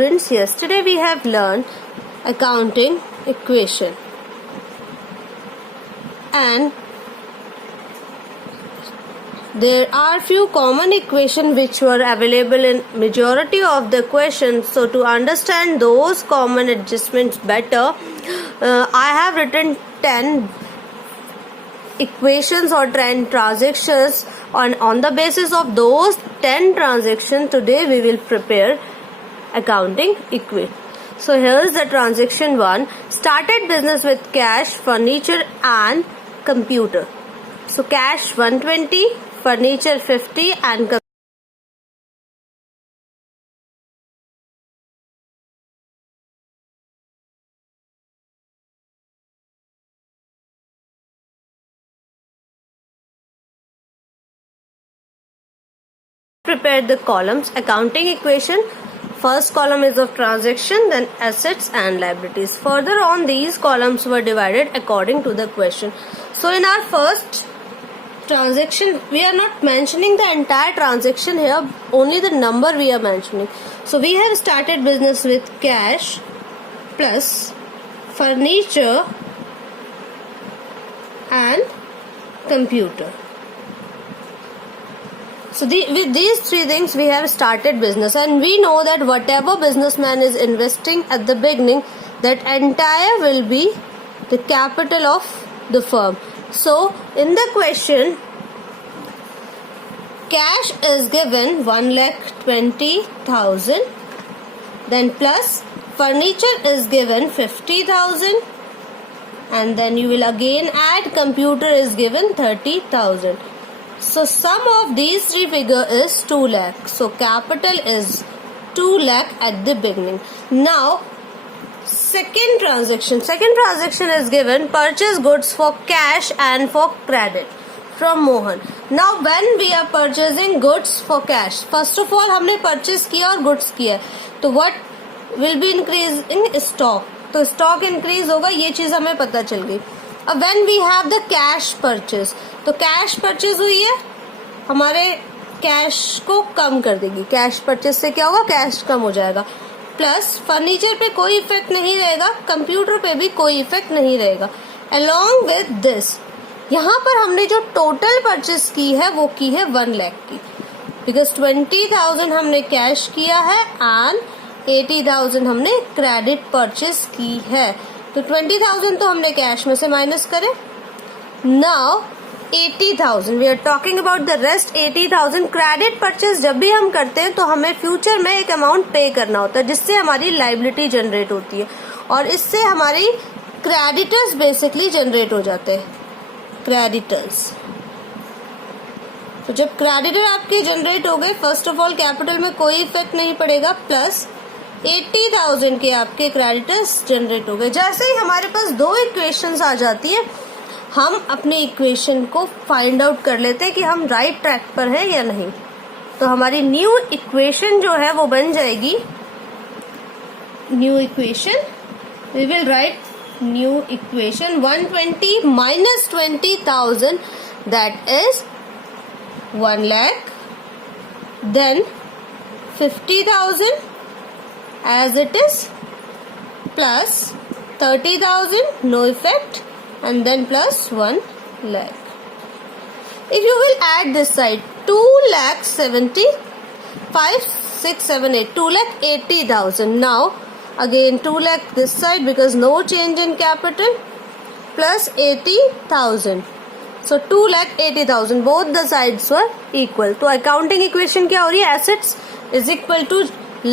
Friends, yesterday we have learned accounting equation, and there are few common equations which were available in majority of the questions. So to understand those common adjustments better, I have written 10 equations or 10 transactions. On the basis of those 10 transactions, today we will prepare accounting equation. So here's the transaction 1. Started business with cash, furniture and computer. So cash 120, furniture 50 and prepare the columns. Accounting equation, first column is of transaction, then assets and liabilities. Further on, these columns were divided according to the question. So in our first transaction, we are not mentioning the entire transaction here, only the number we are mentioning. So we have started business with cash plus furniture and computer. So with these three things we have started business, and we know that whatever businessman is investing at the beginning, that entire will be the capital of the firm. So in the question, cash is given 1,20,000, then plus furniture is given 50,000, and then you will again add computer is given 30,000. So sum of these three figure is 2 lakh. So capital is 2 lakh at the beginning. Now second transaction is given purchase goods for cash and for credit from Mohan. Now when we are purchasing goods for cash, first of all हमने purchase किया और goods किया, तो what will be increase in stock, तो stock increase होगा, ये चीज हमें पता चल गई. अब when we have the cash purchase, तो कैश परचेज हुई है, हमारे कैश को कम कर देगी. कैश परचेज से क्या होगा, कैश कम हो जाएगा. प्लस फर्नीचर पे कोई इफेक्ट नहीं रहेगा, कंप्यूटर पे भी कोई इफेक्ट नहीं रहेगा. अलोंग विद दिस, यहाँ पर हमने जो टोटल परचेज की है वो की है 1 लाख की, बिकॉज 20,000 हमने कैश किया है एंड 80,000 हमने क्रेडिट परचेज की है. तो 20,000 तो हमने कैश में से माइनस करे. Now 80,000 we are talking about the rest. 80,000 credit purchase जब भी हम करते हैं तो हमें फ्यूचर में एक अमाउंट पे करना होता है, जिससे हमारी लायबिलिटी जनरेट होती है और इससे हमारी क्रेडिटर्स बेसिकली जनरेट हो जाते हैं. क्रेडिटर्स, तो जब क्रेडिटर आपके जनरेट हो गए, फर्स्ट ऑफ ऑल कैपिटल में कोई इफेक्ट नहीं पड़ेगा, प्लस 80,000 के आपके क्रेडिटर्स जनरेट हो गए. जैसे ही हमारे पास दो इक्वेशंस आ जाती है, हम अपने इक्वेशन को फाइंड आउट कर लेते हैं कि हम राइट ट्रैक पर हैं या नहीं. तो हमारी न्यू इक्वेशन जो है वो बन जाएगी, new equation, we will write new equation 120 minus 20,000, that is 1 lakh, then 50,000 as it is, plus 30,000 no effect, and then plus 1 lakh. If you will add this side, 2,70,5,6,7,8, 2,80,000. Now again 2 lakh this side because no change in capital, plus 80,000. So 2,80,000, both the sides were equal. तो accounting equation क्या हो रही है, assets is equal to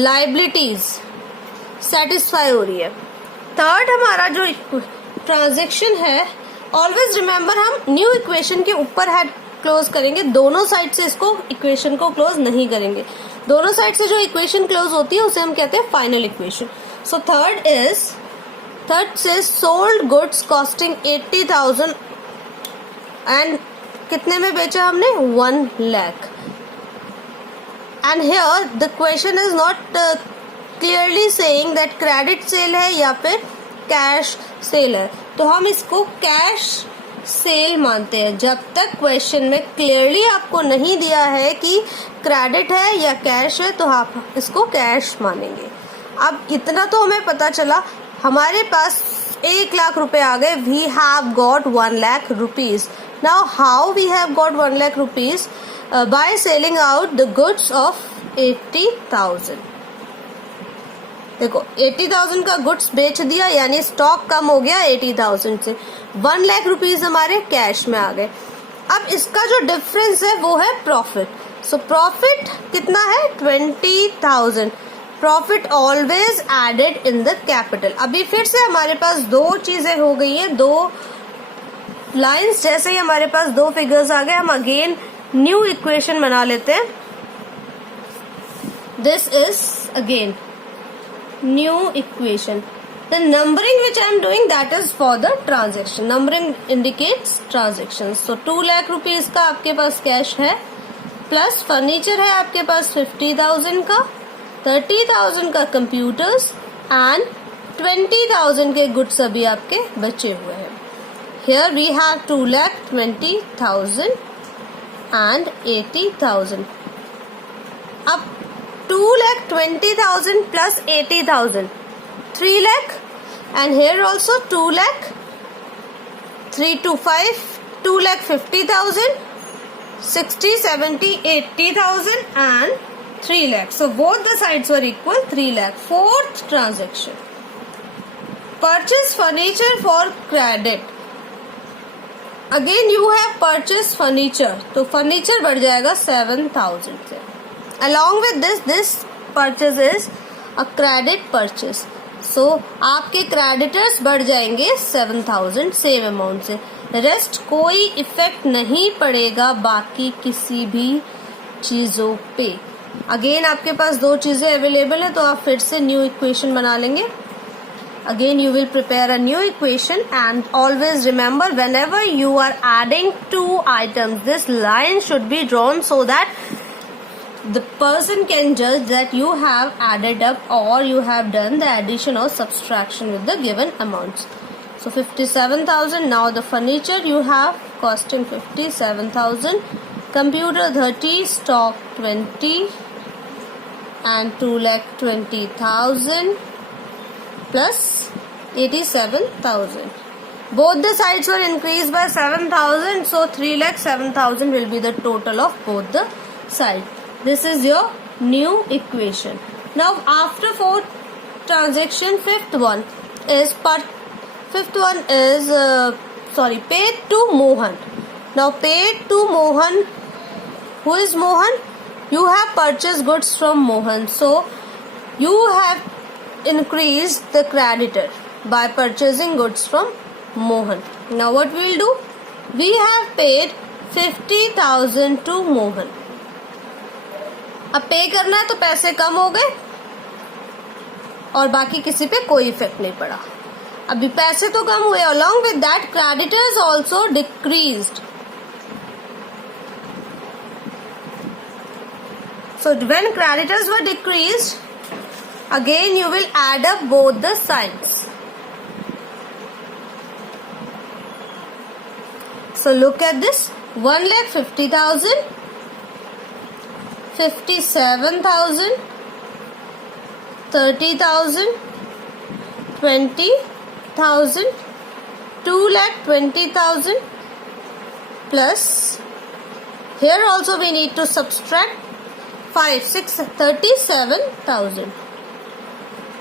liabilities satisfy हो रही है. Third हमारा जो ट्रांजेक्शन है, ऑलवेज रिमेम्बर हम न्यू इक्वेशन के ऊपर हेड क्लोज करेंगे, दोनों साइड से इसको इक्वेशन को क्लोज नहीं करेंगे. दोनों साइड से जो इक्वेशन क्लोज होती है उसे हम कहते हैं फाइनल इक्वेशन. सो थर्ड से सोल्ड गुड्स कॉस्टिंग 80,000 एंड कितने में बेचा हमने, 1 lakh. And here the question is not clearly saying that credit sale है या फिर कैश सेल है, तो हम इसको कैश सेल मानते हैं. जब तक क्वेश्चन में क्लियरली आपको नहीं दिया है कि क्रेडिट है या कैश है, तो आप इसको कैश मानेंगे. अब इतना तो हमें पता चला, हमारे पास 1 लाख रुपए आ गए. We have got 1 lakh rupees. Now how we have got 1 lakh rupees? By selling out the goods of 80,000. देखो 80,000 का गुड्स बेच दिया, यानी स्टॉक कम हो गया 80,000 से. 1 लाख रुपीज हमारे कैश में आ गए. अब इसका जो डिफरेंस है वो है प्रॉफिट. सो प्रॉफिट कितना है? 20,000. Profit always added in the capital. अभी फिर से हमारे पास दो चीजें हो गई हैं, दो लाइंस. जैसे ही हमारे पास दो फिगर्स आ गए, हम अगेन न्यू इक्वेशन बना लेते हैं. This is again new equation. The numbering which I am doing, that is for the transaction. Numbering indicates transactions. So 2 lakh rupees का आपके पास कैश है, प्लस फर्नीचर है आपके पास 50,000 का, 30,000 का कंप्यूटर्स एंड 20,000 के गुड्स अभी आपके बचे हुए हैं. Here we have 2,20,000 and 80,000. अब 2,20,000 plus 80,000, 3 lakh, and here also 2 lakh, 3 to 5, 2,50,000, 60, 70, 80,000 and 3 lakh. So both the sides were equal, 3 lakh. Fourth transaction, purchase furniture for credit. Again you have purchased furniture, तो furniture बढ़ जाएगा 7,000 से. Along with this purchase is a credit purchase. So आपके creditors बढ़ जाएंगे 7,000 same amount से. Rest कोई effect नहीं पड़ेगा बाकी किसी भी चीजों पे. अगेन आपके पास दो चीजें अवेलेबल है, तो आप फिर से न्यू इक्वेशन बना लेंगे. Again you will prepare a new equation, and always remember, whenever you are adding two items, this line should be drawn so that the person can judge that you have added up or you have done the addition or subtraction with the given amounts. So 57,000. Now the furniture you have costing 57,000, computer 30, stock 20, and 2,20,000 plus 87,000. Both the sides were increased by 7,000, so 3,07,000 will be the total of both the sides. This is your new equation. Now after fourth transaction, fifth one is paid to Mohan. Now paid to Mohan. Who is Mohan? You have purchased goods from Mohan, so you have increased the creditor by purchasing goods from Mohan. Now what we will do? We have paid 50,000 to Mohan. अब पे करना है तो पैसे कम हो गए और बाकी किसी पे कोई इफेक्ट नहीं पड़ा. अभी पैसे तो कम हुए, along with that creditors also decreased. So when creditors were decreased, again you will add up both the sides. So look at this, 1,50,000, 57,000, 30,000, 20,000, 2,20,000 plus here also we need to subtract 5, 6, 37,000.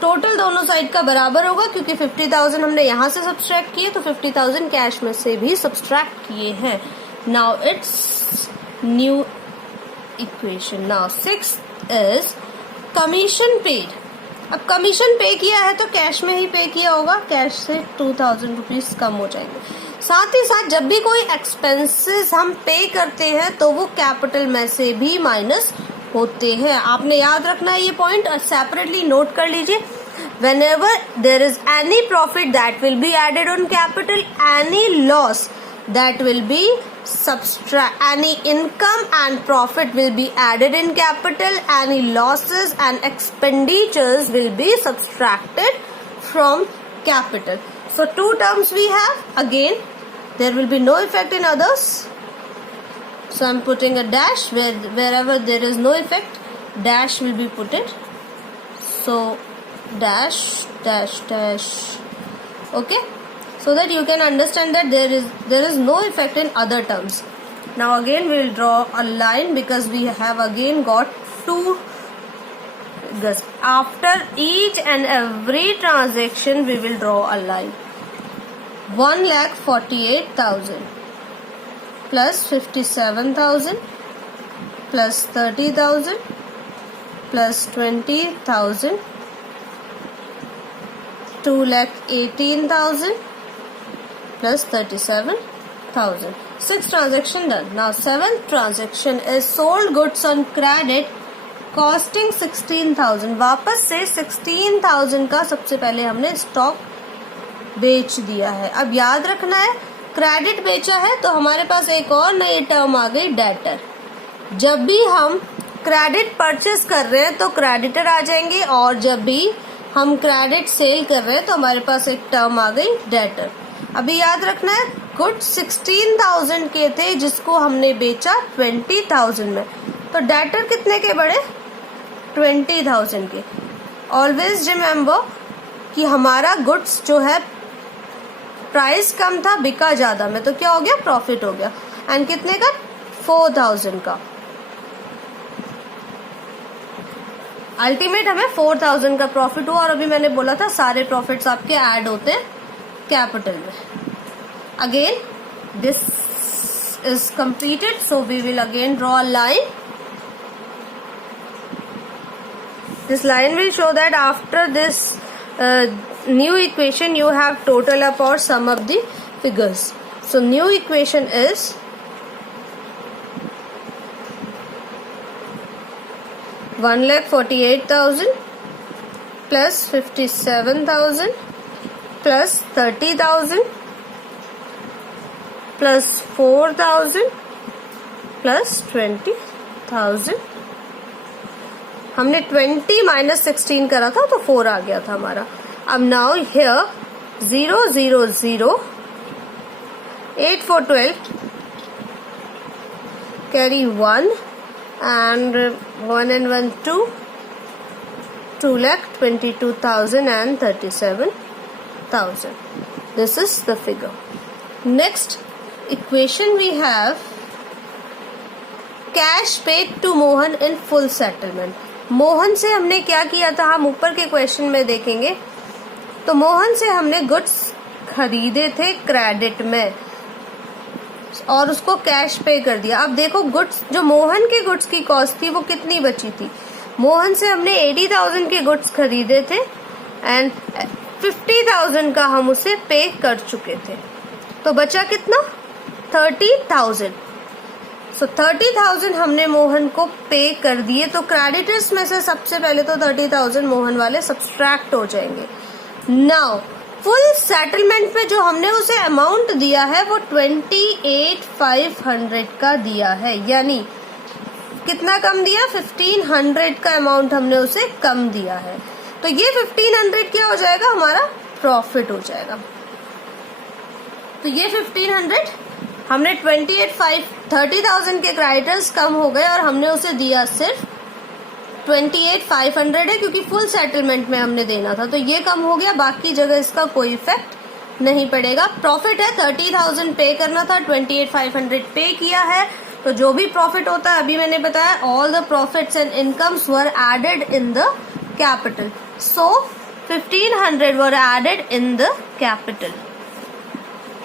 Total दोनों side का बराबर होगा क्योंकि 50,000 हमने यहाँ से subtract किए तो 50,000 कैश में से भी सब्सट्रैक्ट किए हैं. Now it's new equation. Now 6 is commission paid. अब कमीशन पे किया है तो कैश में ही पे किया होगा, कैश से 2,000 रुपीज कम हो जाएंगे. साथ ही साथ जब भी कोई एक्सपेंसेस हम पे करते हैं तो वो कैपिटल में से भी माइनस होते हैं. आपने याद रखना है ये पॉइंट और सेपरेटली नोट कर लीजिए. whenever there is any profit that will be added on capital, any loss that will be any income and profit will be added in capital, any losses and expenditures will be subtracted from capital. So two terms we have. Again there will be no effect in others, so I'm putting a dash wherever there is no effect, dash will be put it. So dash dash dash. Okay, so that you can understand that there is no effect in other terms. Now again we will draw a line because we have again got two figures. After each and every transaction we will draw a line. 1,48,000 plus 57,000 plus 30,000 plus 20,000, 2,18,000 plus 37,000. 6 transaction done. Now 7th transaction is sold goods on credit costing 16,000. वापस से 16,000 का सबसे पहले हमने stock बेच दिया है. अब याद रखना है क्रेडिट बेचा है तो हमारे पास एक और नई टर्म आ गई डेटर. जब भी हम क्रेडिट परचेस कर रहे हैं तो क्रेडिटर आ जाएंगे और जब भी हम क्रेडिट सेल कर रहे हैं तो हमारे पास एक टर्म आ गई डेटर. अभी याद रखना है गुड्स 16,000 के थे जिसको हमने बेचा 20,000 में, तो डेटर कितने के बढ़े 20,000 के. ऑलवेज रिमेम्बर कि हमारा गुड्स जो है प्राइस कम था बिका ज्यादा में, तो क्या हो गया प्रॉफिट हो गया. एंड कितने का 4,000 का. अल्टीमेट हमें 4,000 का प्रॉफिट हुआ और अभी मैंने बोला था सारे प्रॉफिट्स आपके ऐड होते हैं कैपिटल में. Again this is completed, so we will again draw a line. This line will show that after this new equation you have total up or sum of the figures. So new equation is $1,48,000 plus 57,000 plus 30,000 plus 4,000 plus 20,000. हमने 20 minus 16 करा था तो 4 आ गया था हमारा. अब now here 0 0 0 8 4 12 carry 1 and 1 and 1 2 2,22,000 and 37,000. This is the figure. Next equation we have cash paid to Mohan in full settlement. Mohan से हमने क्या किया था हम ऊपर के क्वेश्चन में देखेंगे. तो मोहन से हमने गुड्स खरीदे थे क्रेडिट में और उसको कैश पे कर दिया. अब देखो गुड्स जो मोहन के गुड्स की कॉस्ट थी वो कितनी बची थी. मोहन से हमने 80,000 के गुड्स खरीदे थे एंड 50,000 का हम उसे पे कर चुके थे, तो बचा कितना 30,000. सो 30,000 हमने मोहन को पे कर दिए. तो क्रेडिटर्स में से सबसे पहले तो 30,000 मोहन वाले सब्सट्रैक्ट हो जाएंगे. नाउ फुल सेटलमेंट पे जो हमने उसे अमाउंट दिया है वो 28,500 का दिया है. यानी कितना कम दिया 1,500 का अमाउंट हमने उसे कम दिया है. तो ये 1,500 क्या हो जाएगा हमारा प्रॉफिट हो जाएगा. तो ये 1,500 हमने 30,000 के क्रेडिटर्स कम हो गए और हमने उसे दिया सिर्फ 28,500 है क्योंकि फुल सेटलमेंट में हमने देना था, तो ये कम हो गया. बाकी जगह इसका कोई इफेक्ट नहीं पड़ेगा. प्रॉफिट है 30,000 पे करना था, 28,500 पे किया है. तो जो भी प्रॉफिट होता है अभी मैंने बताया all the profits and incomes were added in the capital. So 1,500 were added in the capital.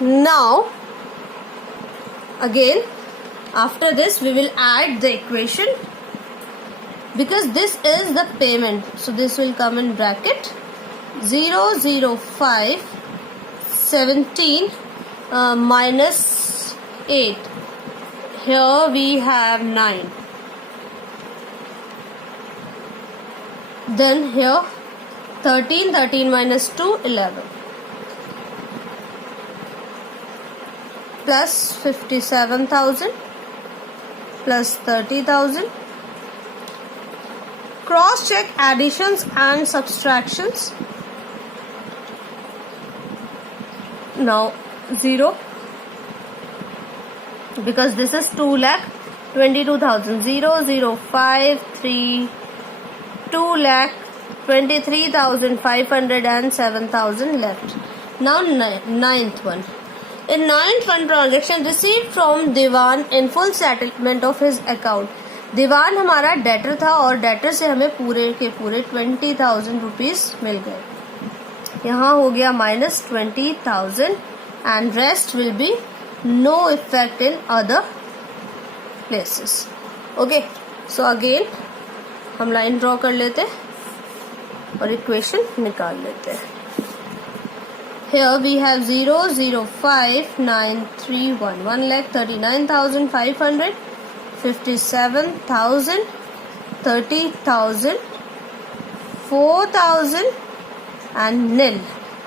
Now again after this we will add the equation because this is the payment, so this will come in bracket 005 17 minus 8. Here we have 9, then here 13 minus 2 11 plus 57,000 plus 30,000. Cross check additions and subtractions. Now 0 because this is 2,22,000. 0 0 5 3 2,00,000 23,500 and 7,000 left. Now ninth one. In ninth one, transaction received from Diwan in full settlement of his account. दीवान हमारा debtor था और debtor से हमें पूरे के पूरे 20,000 rupees मिल गए. यहाँ हो गया -20,000 and rest will be no effect in other places. Okay, so again हम लाइन ड्रॉ कर लेते और इक्वेशन निकाल लेते हैं. Here we have 0,05931, 1,39,500, 57,000, 30,000, 4,000 and nil,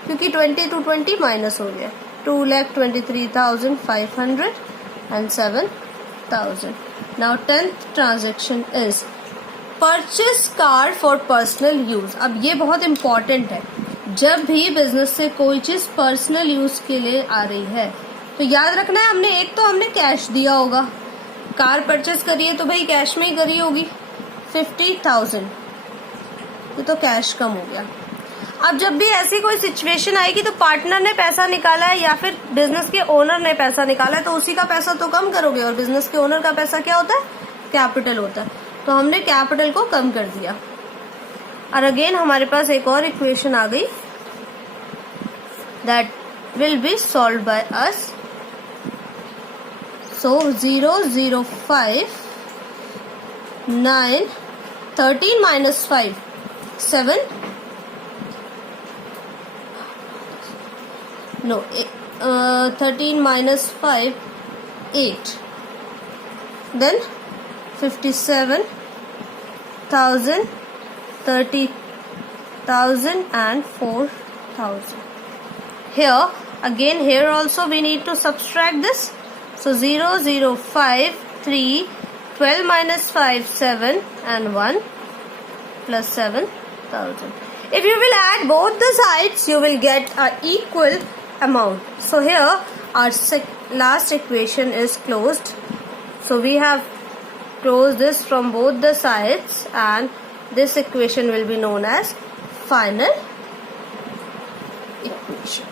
क्योंकि 20 to 20 माइनस हो गया. 2,23,500 and 7,000. Now 10th transaction is purchase car for personal use. अब ये बहुत इम्पोर्टेंट है. जब भी बिजनेस से कोई चीज पर्सनल यूज के लिए आ रही है तो याद रखना है, हमने कैश दिया होगा. कार परचेस करी है तो भाई कैश में ही करी होगी. 50,000 ये तो कैश कम हो गया. अब जब भी ऐसी कोई सिचुएशन आएगी तो पार्टनर ने पैसा निकाला है या फिर बिजनेस के ओनर ने पैसा निकाला है तो उसी का पैसा तो कम करोगे, और बिजनेस के ओनर का पैसा क्या होता है? कैपिटल होता है. तो हमने कैपिटल को कम कर दिया. और अगेन हमारे पास एक और इक्वेशन आ गई that will be solved by us. So 0,059, 13 minus 5, 7. No, 13 minus 5, 8. Then 57,000, 30,000 and 4,000. Here also we need to subtract this. So 0,053, 12 minus 5, 7 and 1 plus 7,000. If you will add both the sides, you will get an equal amount. So here our last equation is closed. So we have closed this from both the sides and this equation will be known as final equation.